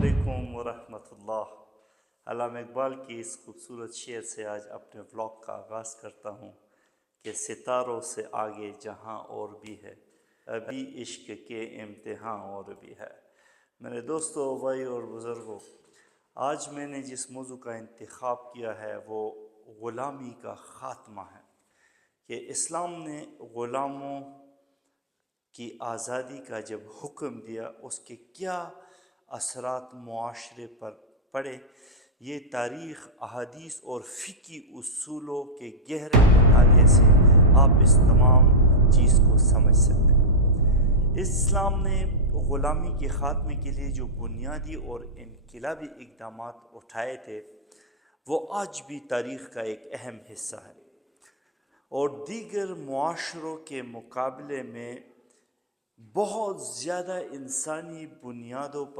علیکم ورحمۃ اللہ۔ علامہ اقبال کی اس خوبصورت شعر سے آج اپنے ولاگ کا آغاز کرتا ہوں کہ ستاروں سے آگے جہاں اور بھی ہے، ابھی عشق کے امتحان اور بھی ہے۔ میرے دوستو، بھائی اور بزرگوں، آج میں نے جس موضوع کا انتخاب کیا ہے وہ غلامی کا خاتمہ ہے، کہ اسلام نے غلاموں کی آزادی کا جب حکم دیا اس کے کیا اثرات معاشرے پر پڑے۔ یہ تاریخ، احادیث اور فقہی اصولوں کے گہرے مطالعے سے آپ اس تمام چیز کو سمجھ سکتے ہیں۔ اسلام نے غلامی کے خاتمے کے لیے جو بنیادی اور انقلابی اقدامات اٹھائے تھے وہ آج بھی تاریخ کا ایک اہم حصہ ہے، اور دیگر معاشروں کے مقابلے میں بہت زیادہ انسانی بنیادوں پر